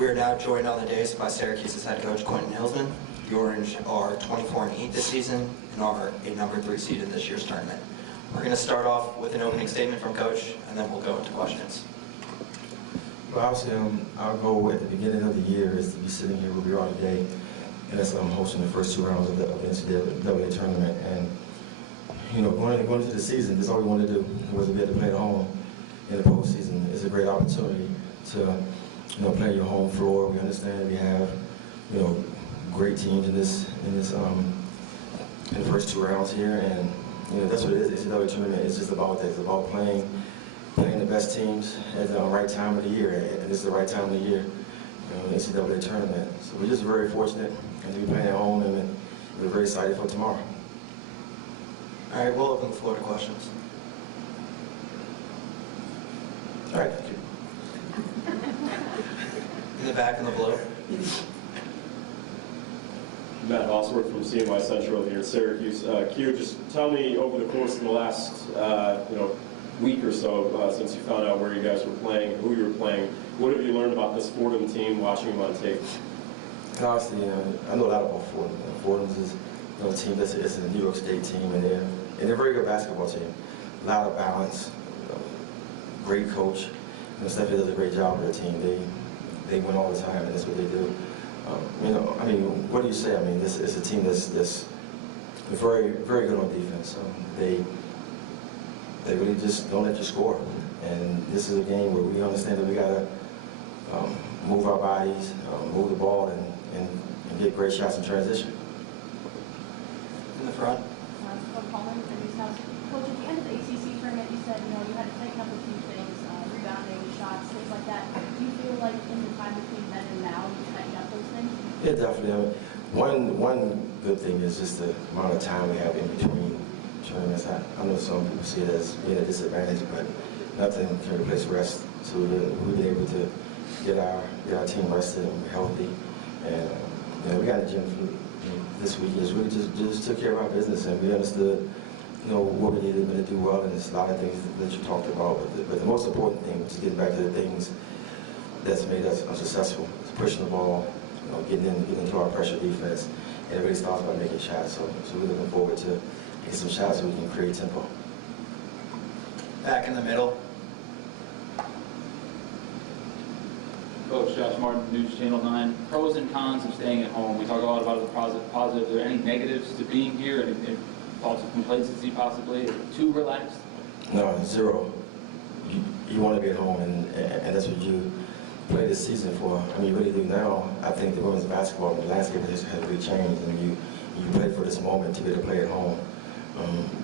We are now joined on the dais by Syracuse's head coach, Quentin Hillsman. The Orange are 24-8 this season and are a number 3 seed in this year's tournament. We're going to start off with an opening statement from Coach, and then we'll go into questions. Well, obviously, our goal at the beginning of the year is to be sitting here where we are today, and that's hosting the first 2 rounds of the NCAA tournament. And going into the season, that's all we wanted to do was to be able to play at home in the postseason. It's a great opportunity to play your home floor. We understand we have great teams in the first 2 rounds here, and that's what it is. The NCAA tournament is just about that. It's about playing the best teams at the right time of the year, and this is the right time of the year, the NCAA tournament. So we're just very fortunate to be playing at home, and we're very excited for tomorrow. All right, we'll open the floor to questions. All right, thank you. In the back in the blue. Matt Osworth from CNY Central here at Syracuse. Q, just tell me over the course of the last week or so since you found out where you guys were playing, who you were playing, what have you learned about this Fordham team watching them on tape? Honestly, I know a lot about Fordham. Fordham is a team that's a New York State team, and they're a very good basketball team. A lot of balance, great coach. Stephanie does a great job with their team. They win all the time, and that's what they do. What do you say? This is a team that's very, very good on defense. They really just don't let you score. And this is a game where we understand that we gotta move our bodies, move the ball, and get great shots in transition. In the front. Coach, at the end of the ACC tournament, you said you had to tighten up a few things, rebounding, shots, things like that. Do you feel like in the time between then and now, you tightened up those things? Yeah, definitely. One good thing is just the amount of time we have in between tournaments. I know some people see it as being a disadvantage, but nothing can replace rest. So we've been able to get our team rested and healthy, and we got a gym for this week. Is really just took care of our business, and we understood what we needed to do well, and there's a lot of things that you talked about. But the most important thing is getting back to the things that's made us unsuccessful. It's pushing the ball, getting into our pressure defense, and it really starts by making shots. So we're looking forward to getting some shots so we can create tempo. Back in the middle. Coach Josh Martin, News Channel 9. Pros and cons of staying at home. We talk a lot about the positives. Are there any negatives to being here? Any thoughts of complacency possibly? Too relaxed? No, 0. You want to be at home, and that's what you play this season for. You really do now. I think the women's basketball, the landscape has really changed, and you play for this moment to be able to play at home.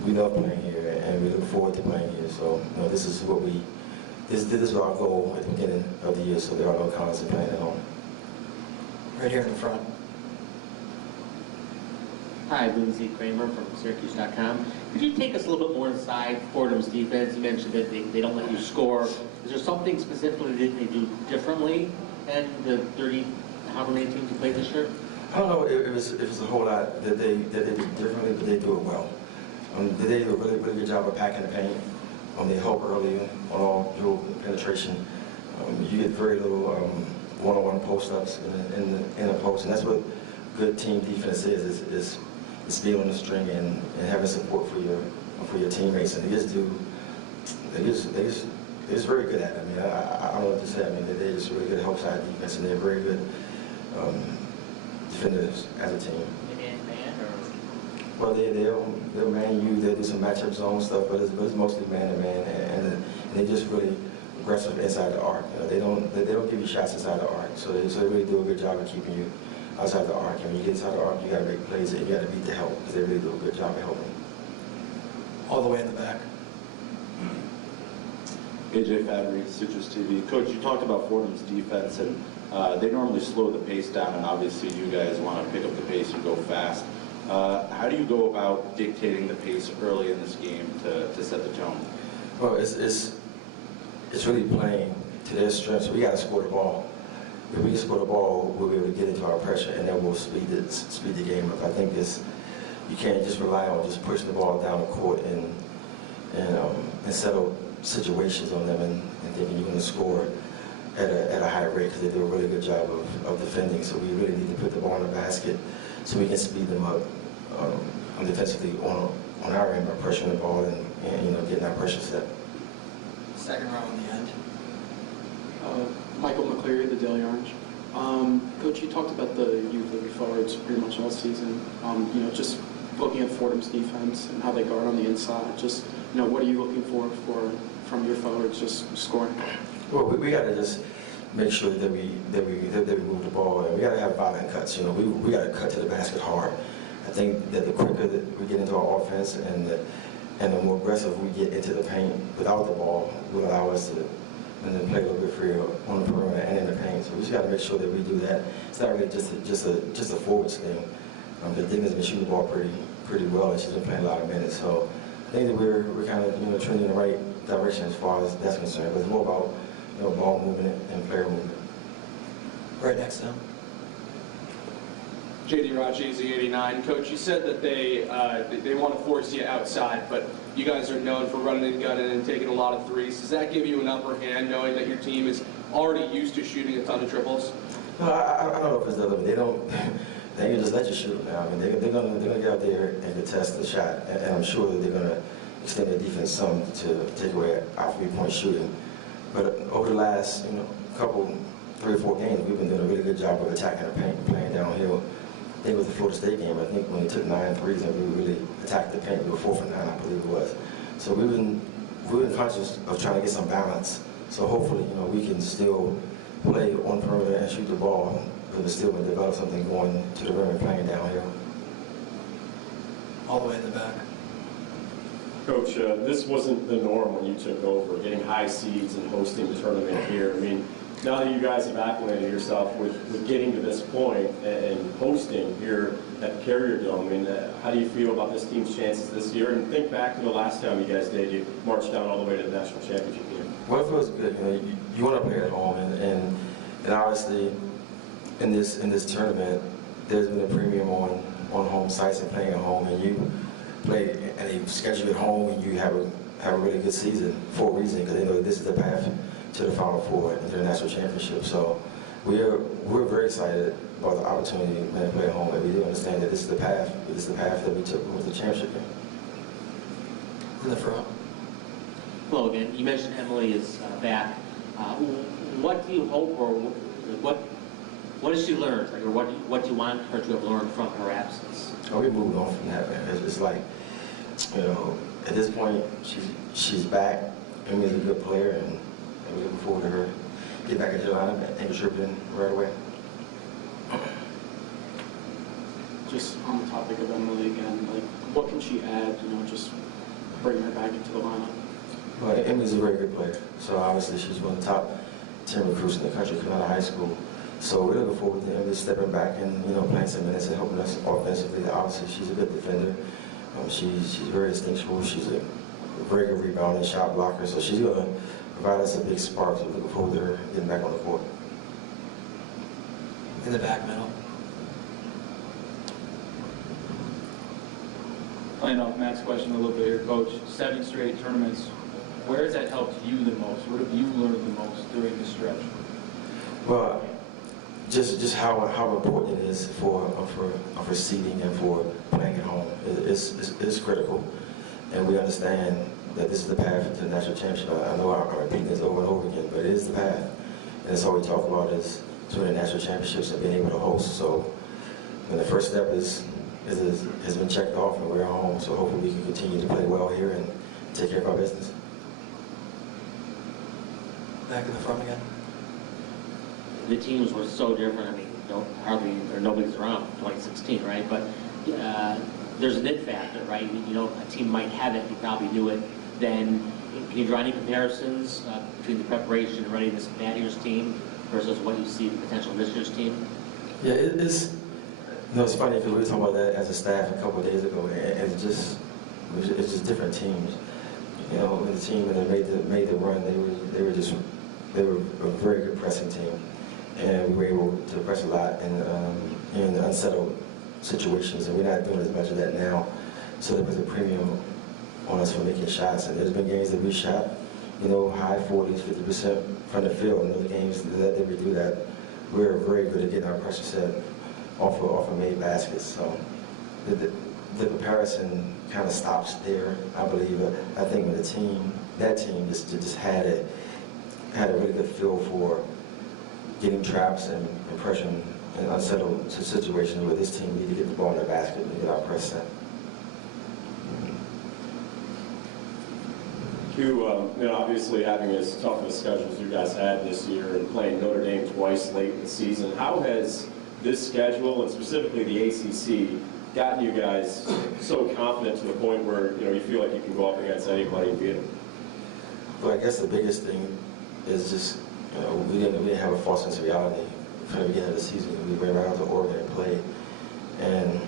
We love playing here, and we look forward to playing here. So this is what this is our goal at the beginning of the year, so there are no cons to playing at home. Right here in the front. Hi, Lindsey Kramer from Syracuse.com. Could you take us a little bit more inside Fordham's defense? You mentioned that they don't let you score. Is there something specifically that they do differently than the 30, however many teams you played this year? I don't know if it was a whole lot that they do differently, but they do it well. They do a really good job of packing the paint. They help early on all dribble penetration. You get very little one-on-one post-ups in a post, and that's what good team defense is being on the string and having support for your teammates. And they're just very good at it. I don't know what to say. They're just really good help side defense, and they're very good defenders as a team. Well, they'll man you. They'll do some matchup zone stuff, but it's mostly man to man, and they're just really aggressive inside the arc. They don't give you shots inside the arc, so they really do a good job of keeping you outside the arc. When you get inside the arc, you got to make plays and you got to beat the help, because they really do a good job of helping. All the way in the back. AJ Fabry, Citrus TV. Coach, you talked about Fordham's defense, and they normally slow the pace down, and obviously you guys want to pick up the pace and go fast. How do you go about dictating the pace early in this game to set the tone? Well, it's really playing to their strengths. We got to score the ball. If we can score the ball, we'll be able to get into our pressure, and then we'll speed the game up. I think you can't just rely on just pushing the ball down the court and settle situations on them and thinking you're going to score. at a high rate because they do a really good job of defending. So we really need to put the ball in the basket so we can speed them up defensively on our end by pressuring the ball and getting our pressure set. Second row in the end. Michael McCleary, the Daily Orange. Coach, you talked about the youth of your forwards pretty much all season. Just looking at Fordham's defense and how they guard on the inside, just, what are you looking for from your forwards, just scoring? Well, we got to just make sure that we move the ball, and we got to have violent cuts. We got to cut to the basket hard. I think that the quicker that we get into our offense and the more aggressive we get into the paint without the ball will allow us to play a little bit freer on the perimeter and in the paint. So we just got to make sure that we do that. It's not really just a forwards thing. Because Digna's been shooting the ball pretty well, and she's been playing a lot of minutes. So I think that we're kind of trending in the right direction as far as that's concerned. But it's more about ball movement and player movement. Right next to him. JD Raji, 89. Coach, you said that they want to force you outside, but you guys are known for running and gunning and taking a lot of threes. Does that give you an upper hand, knowing that your team is already used to shooting a ton of triples? No, I don't know if it's the other. They can just let you shoot now. I mean, they're gonna get out there and contest the shot, and I'm sure that they're gonna extend their defense some to take away our 3-point shooting. But over the last couple, 3 or 4 games, we've been doing a really good job of attacking the paint and playing downhill. I think it was the Florida State game. I think when they took 9 threes and we really attacked the paint, we were 4 for 9, I believe it was. So we've been conscious of trying to get some balance. So hopefully, we can still play on perimeter and shoot the ball, but still develop something going to the rim and playing downhill. All the way in the back. Coach, this wasn't the norm when you took over, getting high seeds and hosting the tournament here. I mean, now that you guys have acclimated yourself with getting to this point and hosting here at the Carrier Dome, I mean, how do you feel about this team's chances this year? And think back to the last time you guys did. You marched down all the way to the national championship game. Well, it feels good. You want to play at home, and obviously in this tournament, there's been a premium on home sites and playing at home, and you play and you schedule at home, and you have a really good season for a reason, because they know this is the path to the Final Four and to the national championship. So we're very excited about the opportunity to play at home, and we do understand that this is the path that we took with the championship game. In the front. Hello again. You mentioned Emily is back. What do you hope, or what has she learned, or what do you want her to have learned from her absence? Oh, we moved on from that, man. It's like, at this point, she's back. Emily's a good player, and we're looking forward to her get back into the lineup and contributing right away. Just on the topic of Emily again, what can she add, just bring her back into the lineup? Well, Emily's a very good player. So obviously she's one of the top 10 recruits in the country coming out of high school. So we're looking forward to Emily stepping back and playing some minutes and helping us offensively. Obviously she's a good defender. She's very instinctual. She's a very good rebounder and shot blocker. So she's going to provide us a big spark. So we're looking forward to her getting back on the court. In the back middle. Playing off Matt's question a little bit here, Coach. 7 straight tournaments. Where has that helped you the most? What have you learned the most during this stretch? Well, just how important it is for seeding and for playing at home. It's critical, and we understand that this is the path to the national championship. I know I'm repeating this over and over again, but it is the path, and that's all we talk about is winning national championships and being able to host. So, the first step has been checked off, and we're at home. So hopefully we can continue to play well here and take care of our business. Back in the front again. The teams were so different. I mean, nobody's around 2016, right? But there's an it factor, right? A team might have it, you probably knew it. Then, can you draw any comparisons between the preparation and readiness of that year's team versus what you see the potential of this year's team? Yeah, it's funny because we were talking about that as a staff a couple of days ago, and it's just different teams. When the team and they made the run, they were a very good pressing team. And we were able to press a lot in unsettled situations, and we're not doing as much of that now. So there was a premium on us for making shots, and there's been games that we shot, high 40s, 50% from the field. In those games that we do that, we're very good at getting our pressure set off of made baskets. So the comparison kind of stops there, I believe. I think when that team just had a really good feel for getting traps and pressuring in unsettled situations where this team need to get the ball in the basket and get our press set. Q, obviously having as tough a schedule as you guys had this year and playing Notre Dame twice late in the season, how has this schedule and specifically the ACC gotten you guys so confident to the point where you feel like you can go up against anybody and beat them? Well, I guess the biggest thing is just we didn't have a false sense of reality from the beginning of the season. We went right out to Oregon and played, and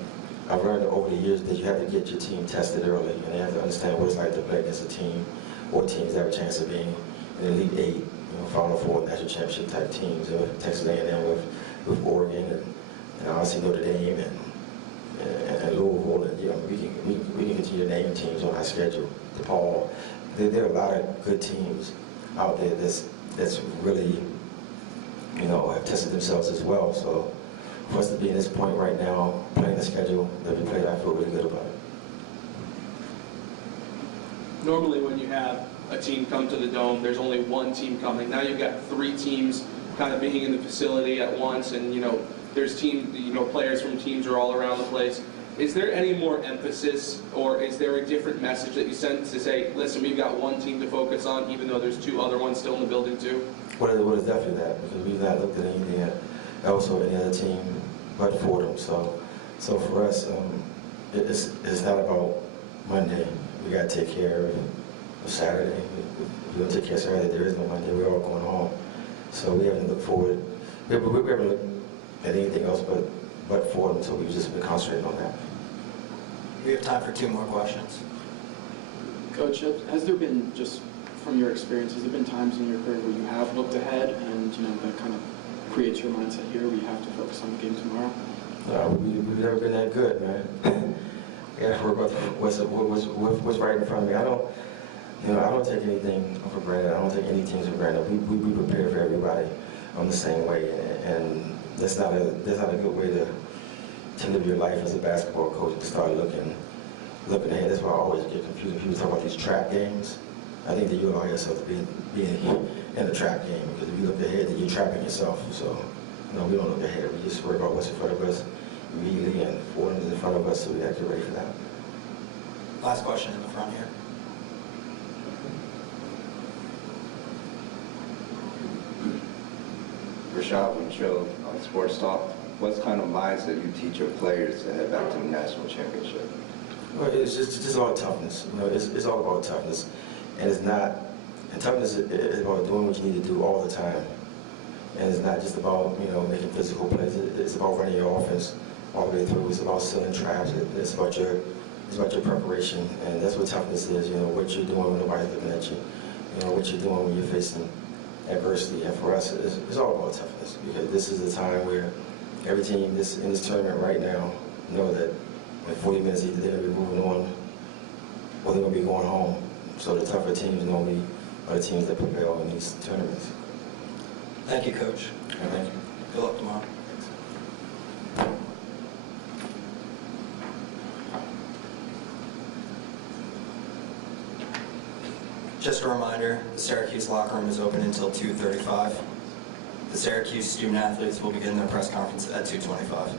I've learned over the years that you have to get your team tested early, and you have to understand what it's like to play against a team or teams that have a chance of being in the Elite Eight, Final Four, national championship type teams. Texas A&M with Oregon, and obviously Notre Dame and Louisville, and we can continue to name teams on our schedule. DePaul, there are a lot of good teams out there that's really have tested themselves as well. So for us to be in this point right now, playing the schedule that we played, I feel really good about it. Normally when you have a team come to the Dome, there's only one team coming. Now you've got three teams kind of being in the facility at once, and there's players from teams are all around the place. Is there any more emphasis, or is there a different message that you send to say, listen, we've got one team to focus on, even though there's two other ones still in the building too? Well, it's definitely that, because we've not looked at anything else or any other team but Fordham. So for us, it's not about Monday. We got to take care of Saturday. If we don't take care of Saturday, there is no Monday. We're all going home. So we haven't looked forward. We haven't looked at anything else but Fordham, so we've just been concentrating on that. We have time for 2 more questions. Coach, has there been, just from your experience, has there been times in your career where you have looked ahead and that kind of creates your mindset here where you have to focus on the game tomorrow? We've never been that good, man. Yeah, we're about what's right in front of me. I don't take anything for granted. I don't take any teams for granted. We prepare for everybody the same way, and that's not a good way to live your life as a basketball coach, to start looking ahead. That's why I always get confused when people talk about these trap games. I think that you allow yourself to be in a trap game, because if you look ahead, then you're trapping yourself. So no, we don't look ahead. We just worry about what's in front of us immediately, and Fordham's in front of us, so we have to get ready for that. Last question in the front here. Rashad Winchell on Sports Talk. What kind of mindset you teach your players to head back to the national championship? Well, it's just all toughness. It's all about toughness, and toughness is about doing what you need to do all the time. And it's not just about making physical plays. It's about running your offense all the way through. It's about sealing traps. It's about your preparation, and that's what toughness is. What you're doing when nobody's looking at you. What you're doing when you're facing adversity. And for us, it's all about toughness, because this is a time where every team in this tournament right now know that in 40 minutes either they're going to be moving on or they're going to be going home. So the tougher teams normally are the teams that prevail in these tournaments. Thank you, Coach. Thank you. Good luck tomorrow. Just a reminder, the Syracuse locker room is open until 2:35. The Syracuse student athletes will begin their press conference at 2:25.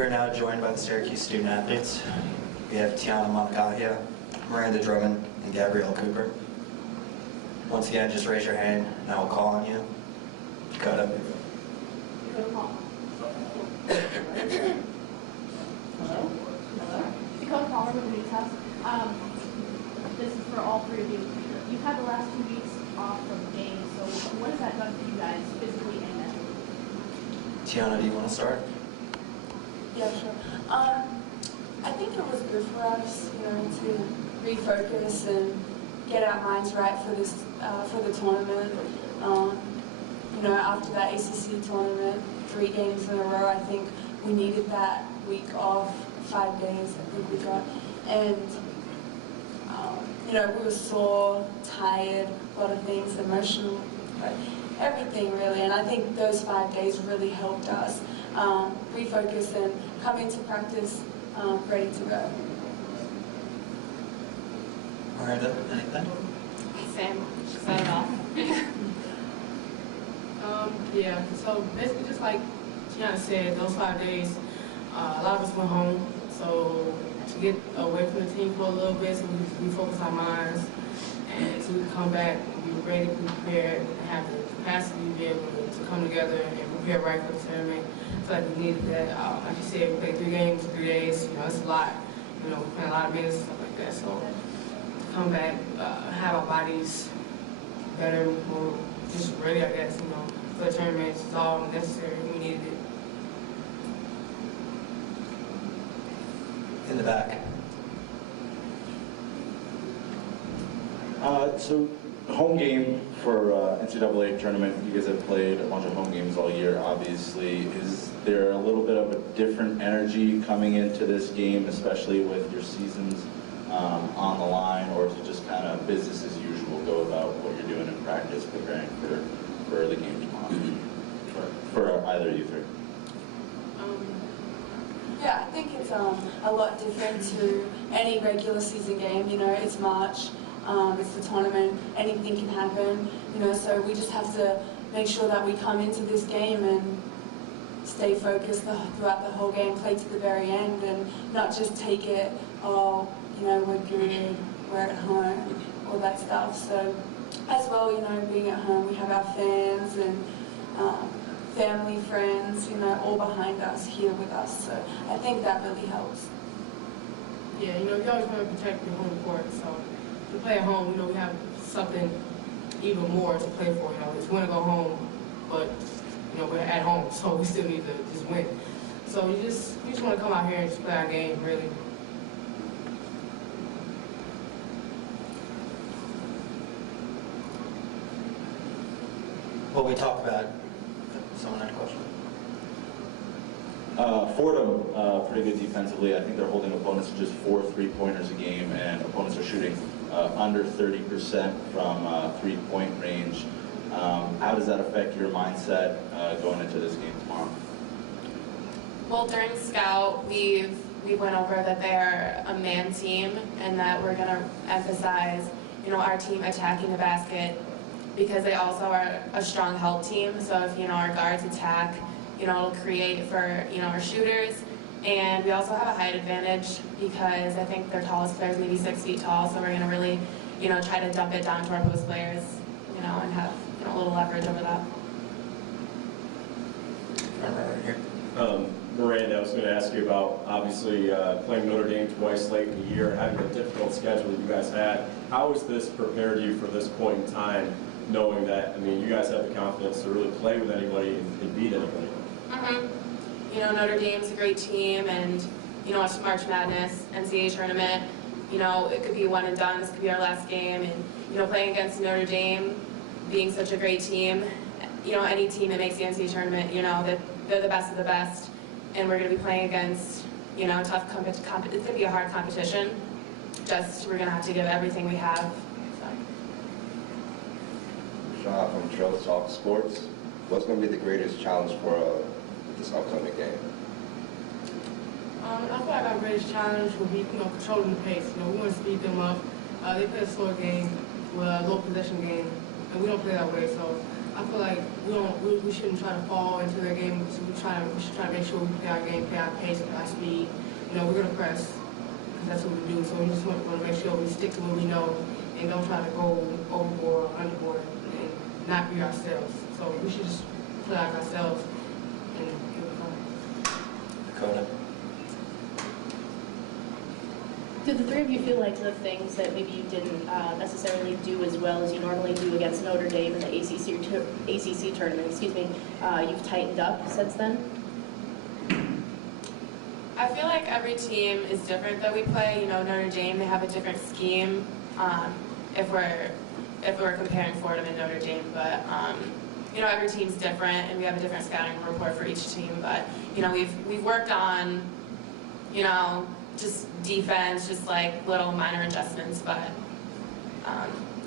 We are now joined by the Syracuse student athletes. We have Tiana Moncaglia, Miranda Drummond, and Gabrielle Cooper. Once again, just raise your hand and I will call on you. Cut up. Go to Paul. Because Palmer with the new test, this is for all three of you. You've had the last 2 weeks off from games, so what has that done for you guys physically and mentally? Tiana, do you want to start? Yeah, sure. I think it was good for us, to refocus and get our minds right for this, for the tournament. After that ACC tournament, 3 games in a row, I think we needed that week off, 5 days, I think we got. And, we were sore, tired, a lot of things, emotional, but everything really. And I think those 5 days really helped us refocus and come into practice ready to go. Miranda, anything? Same. Set it off. Yeah, so basically just like Tiana said, those 5 days, a lot of us went home, so to get away from the team for a little bit so we focus our minds and so we can come back and be ready, be prepared, and have the capacity to be able to come together and prepare right for the tournament. I feel like we needed that. Like you said, we played 3 games in 3 days, it's a lot. We're playing a lot of minutes and stuff like that, so to come back, have our bodies better, more just ready, I guess, for the tournament. It's all necessary. We needed it. In the back. So home game for NCAA tournament, you guys have played a bunch of home games all year, obviously. Is there a little bit of a different energy coming into this game, especially with your seasons on the line, or is it just kind of business as usual, go about what you're doing in practice, preparing for the game tomorrow? For either of you three. Yeah, I think it's a lot different to any regular season game. It's March, it's the tournament, anything can happen. So we just have to make sure that we come into this game and stay focused throughout the whole game, play to the very end, and not just take it, we're good, we're at home, all that stuff. So as well, being at home, we have our fans and family, friends, all behind us, here with us. So I think that really helps. Yeah, you always want to protect your home court. So to play at home, we have something even more to play for. It's win or go home, but we're at home, so we still need to just win. So we just want to come out here and just play our game, really. What we talked about. Someone had a question? Fordham, pretty good defensively. I think they're holding opponents to just 4 3-pointers a game, and opponents are shooting under 30% from 3-point range. How does that affect your mindset going into this game tomorrow? Well, during scout, we went over that they're a man team and that we're going to emphasize, our team attacking the basket, because they also are a strong help team. So if, our guards attack, it'll create for, our shooters. And we also have a height advantage because I think their tallest player is maybe 6 feet tall. So we're going to really, try to dump it down to our post players, and have, a little leverage over that. Right here. Miranda, I was going to ask you about, obviously, playing Notre Dame twice late in the year and having a difficult schedule that you guys had. How has this prepared you for this point in time, knowing that, you guys have the confidence to really play with anybody and beat anybody? Notre Dame's a great team, and, it's March Madness, NCAA tournament. It could be one and done. This could be our last game. And, playing against Notre Dame, being such a great team, any team that makes the NCAA tournament, that they're the best of the best. And we're going to be playing against, tough it's going to be a hard competition. Just, we're going to have to give everything we have. Sean from Trails Talk Sports. What's going to be the greatest challenge for this upcoming game? I feel like our greatest challenge will be, controlling the pace. We want to speed them up. They play a slower game, a low possession game, and we don't play that way. So I feel like we shouldn't try to fall into their game. So we try we should try to make sure we play our game, play our pace, play our speed. You know, we're gonna press, because that's what we do. So we just want to make sure we stick to what we know and don't try to go overboard or underboard and not be ourselves. So we should just play like ourselves and give it fun. Dakota. Do the three of you feel like the things that maybe you didn't necessarily do as well as you normally do against Notre Dame in the ACC tournament, you've tightened up since then? I feel like every team is different that we play. You know, Notre Dame, they have a different scheme if we're comparing Fordham and Notre Dame, but you know, every team's different and we have a different scouting report for each team, but you know, we've worked on, you know, just defense, just like little minor adjustments, but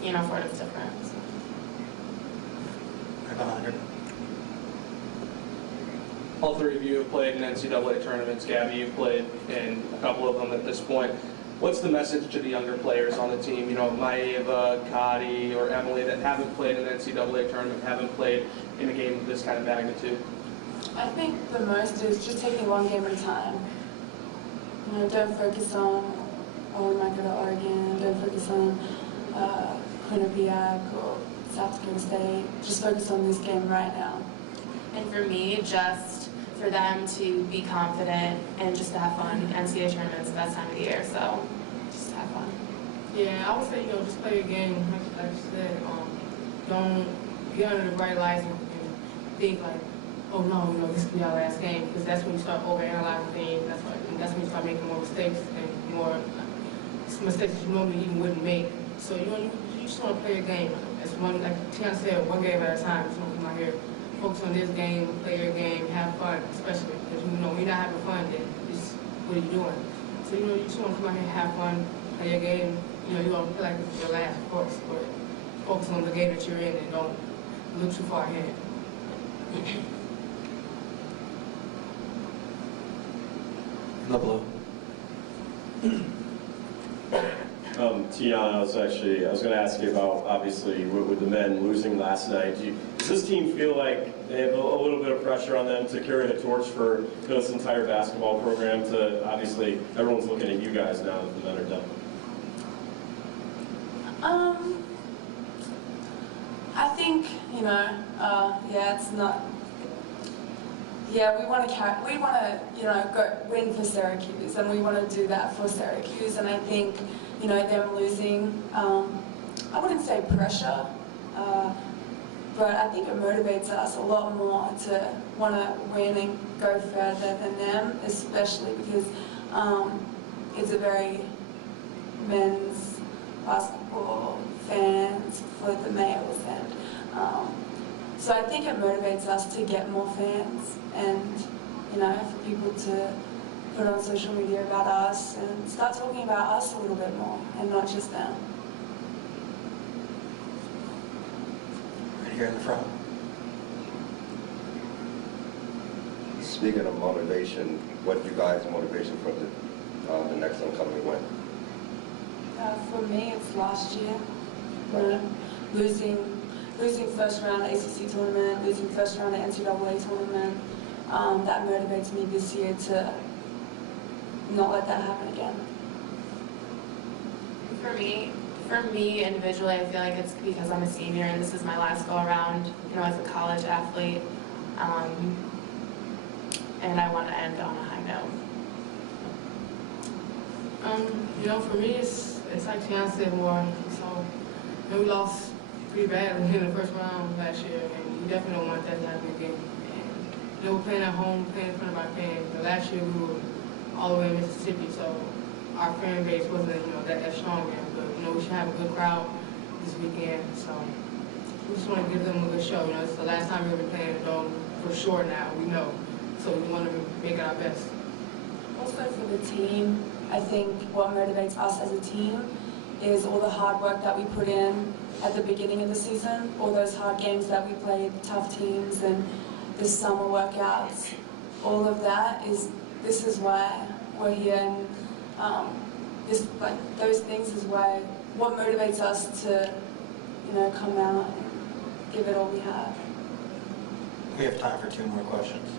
you know, Fordham's different. So. Right behind her. All three of you have played in NCAA tournaments. Gabby, you've played in a couple of them at this point. What's the message to the younger players on the team, you know, Maeva, Kadi, or Emily, that haven't played in an NCAA tournament, haven't played in a game of this kind of magnitude? I think the most is just taking one game at a time. You know, don't focus on, oh, we might go to Oregon, don't focus on Quinnipiac or South Dakota State. Just focus on this game right now. And for me, just for them to be confident and just to have fun. NCAA tournament's the best time of the year, so just have fun. Yeah, I would say, you know, just play your game, like you said. Don't get under the bright lights and think like, oh no, you know, this could be our last game, because that's when you start overanalyzing things. That's when you start making more mistakes and more mistakes that you normally even wouldn't make. So you just want to play your game. It's one, like Tiana said, one game at a time. Just want to come out here, focus on this game, play your game, have fun, especially because you know when you're not having fun, then it's what are you doing? So you know you just want to come out here, have fun, play your game. You know you don't feel like this is your last, of course, but focus on the game that you're in and don't look too far ahead. The blue. Tiana, I was going to ask you about, obviously, with the men losing last night. Does this team feel like they have a little bit of pressure on them to carry the torch for this entire basketball program? To obviously, everyone's looking at you guys now that the men are done. I think, you know, yeah, it's not. Yeah, we want to, you know, go win for Syracuse, and we want to do that for Syracuse. And I think, you know, them losing, I wouldn't say pressure, but I think it motivates us a lot more to want to win and go further than them, especially because it's a very men's basketball fans for the males, and so I think it motivates us to get more fans and, you know, for people to put on social media about us and start talking about us a little bit more and not just them. Right here in the front. Speaking of motivation, what you guys' motivation for the next upcoming win? For me, it's last year. You know, losing first round ACC tournament, losing first round NCAA tournament. That motivates me this year to not let that happen again. For me individually, I feel like it's because I'm a senior and this is my last go around, you know, as a college athlete, and I want to end on a high note. You know, for me, it's like Tiana said more. So, you know, we lost pretty badly in the first round last year, and we definitely don't want that to happen again. And, you know, we're playing at home, playing in front of our fans. You know, last year we were all the way in Mississippi, so our fan base wasn't, you know, that strong yet. But, you know, we should have a good crowd this weekend, so we just want to give them a good show. You know, it's the last time we've been playing the Dome for sure now, we know. So we want to make it our best. Also for the team, I think what motivates us as a team is all the hard work that we put in at the beginning of the season, all those hard games that we played, tough teams, and the summer workouts. All of that this is why we're here, and those things is what motivates us to, you know, come out and give it all we have. We have time for 2 more questions.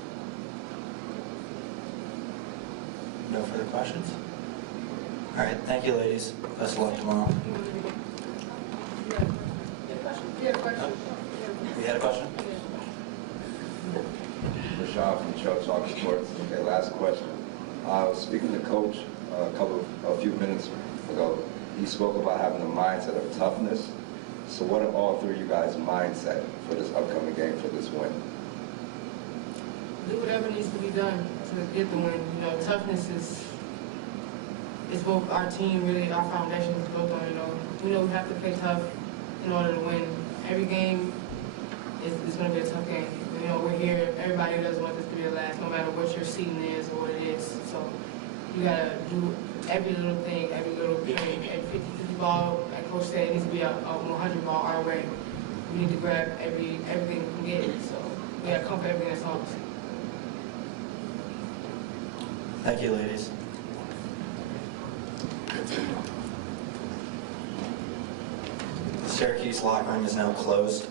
No further questions? All right, thank you, ladies. Best of luck tomorrow. We had a question? Rashad from Chubb Talk Sports. Okay, last question. I was speaking to Coach a few minutes ago. He spoke about having the mindset of toughness. So what are all three of you guys' mindset for this upcoming game, for this win? Do whatever needs to be done to get the win. You know, toughness is what our team really, our foundation is built on. We know we have to play tough in order to win. Every game is going to be a tough game. We're here. Everybody doesn't want this to be a last, no matter what your season is or what it is. So you got to do every little thing, every little thing. Every 50-50 ball, like Coach said, it needs to be a 100 ball our way. We need to grab everything we can get. So we got to conquer everything that's on us. Thank you, ladies. The Syracuse locker room is now closed.